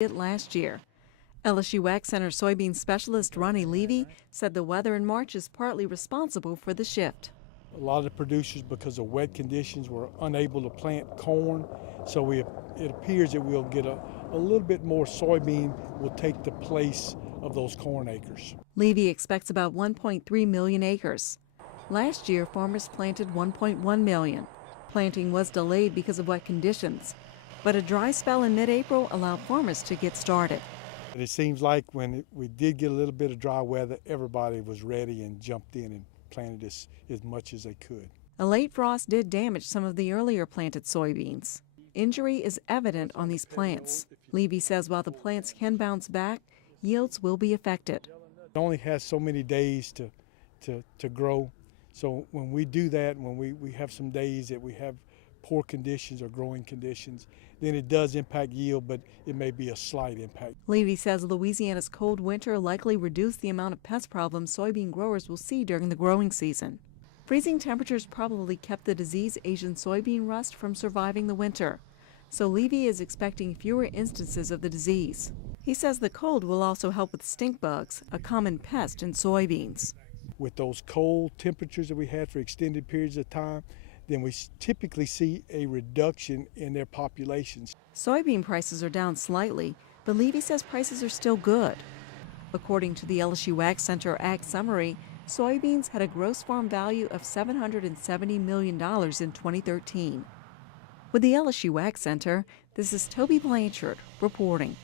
did last year. LSU AgCenter soybean specialist Ronnie Levy said the weather in March is partly responsible for the shift. A lot of the producers, because of wet conditions, were unable to plant corn, so it appears that we'll get a little bit more soybean will take the place of those corn acres. Levy expects about 1.3 million acres. Last year, farmers planted 1.1 million. Planting was delayed because of wet conditions, but a dry spell in mid-April allowed farmers to get started. It seems like when we did get a little bit of dry weather, everybody was ready and jumped in and planted as much as they could. A late frost did damage some of the earlier planted soybeans. Injury is evident on these plants. Levy says while the plants can bounce back, yields will be affected. It only has so many days to grow. So when we do that, when we have some days that we have poor conditions or growing conditions, then it does impact yield, but it may be a slight impact. Levy says Louisiana's cold winter likely reduced the amount of pest problems soybean growers will see during the growing season. Freezing temperatures probably kept the disease Asian soybean rust from surviving the winter, so Levy is expecting fewer instances of the disease. He says the cold will also help with stink bugs, a common pest in soybeans. With those cold temperatures that we had for extended periods of time, then we typically see a reduction in their populations. Soybean prices are down slightly, but Levy says prices are still good. According to the LSU AgCenter Ag Summary, soybeans had a gross farm value of $770 million in 2013. With the LSU AgCenter, this is Tobie Blanchard reporting.